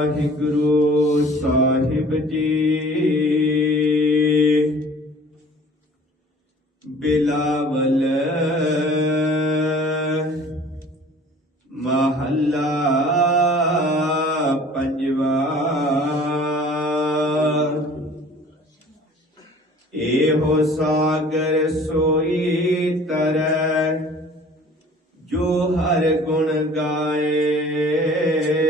ਵਾਹਿਗੁਰੂ ਸਾਹਿਬ ਜੀ। ਬਿਲਾਵਲ ਮਹੱਲਾ ਪੰਜਵਾ। ਇਹੋ ਸਾਗਰ ਸੋਈ ਤਰੈ ਜੋ ਹਰ ਗੁਣ ਗਾਏ।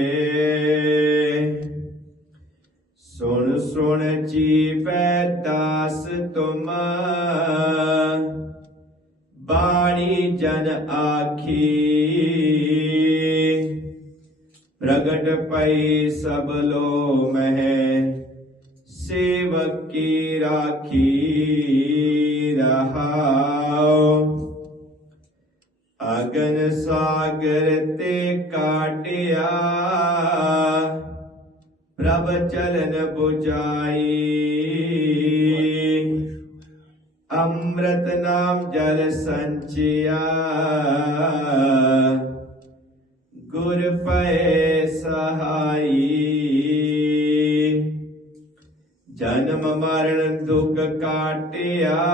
ਸੁਣ ਸੁਣ ਜੀਵੈ ਦਾਸ ਤੁਮ? ਬਾਣੀ ਜਨ ਆਖੀ, ਪ੍ਰਗਟ ਪਈ ਸਭ ਲੋ ਮਹਿ, ਸੇਵਕ ਕੀ ਰਾਖੀ ਰਹਾਉ? ਅਗਨ ਸਾਗਰ ਤੇ ਕਾਟਿਆ ਪ੍ਰਭ ਚਲਨ 부ਜਾਈ ਅੰਮ੍ਰਿਤ ਨਾਮ ਜਲ ਸੰਚਿਆ। ਗੁਰ ਪਏ ਸਹਾਈ। ਜਨਮ ਮਰਨ ਦੁਖ ਕਾਟਿਆ।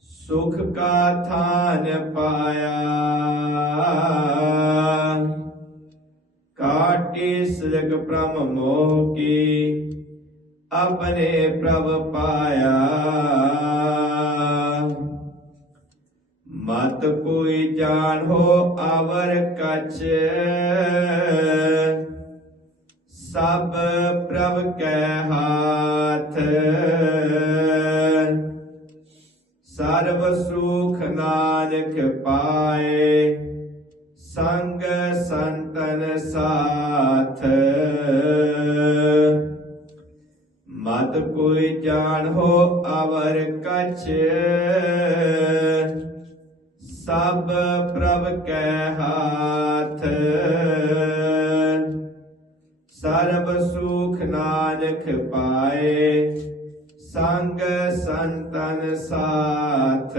ਸੁਖ ਕਾ ਥਾਨ ਪਾਇਆ। ਕਾਟੇ ਪ੍ਰਮ ਮੋਕੀ, ਆਪਣੇ ਪ੍ਰਭ ਪਾਇਆ। ਮਤ ਕੋਈ ਜਾਣੋ ਆਵਰ ਕਛ, ਸਭ ਪ੍ਰਭ ਕੈ ਹਾਥ। ਸਰਬ ਸੁਖ ਨਾਨਕ ਪਾਏ ਸੰਗ ਸੰਤਨ ਸਾਥ। ਮਤ ਕੋਈ ਜਾਣ ਹੋ ਅਵਰ ਕਛ। ਸਭ ਪ੍ਰਭ ਕੈ ਹਾਥ। ਸਰਬ ਸੁਖ ਨਾਨਕ ਪਾਏ। ਸੰਗ ਸੰਤਨ ਸਾਥ।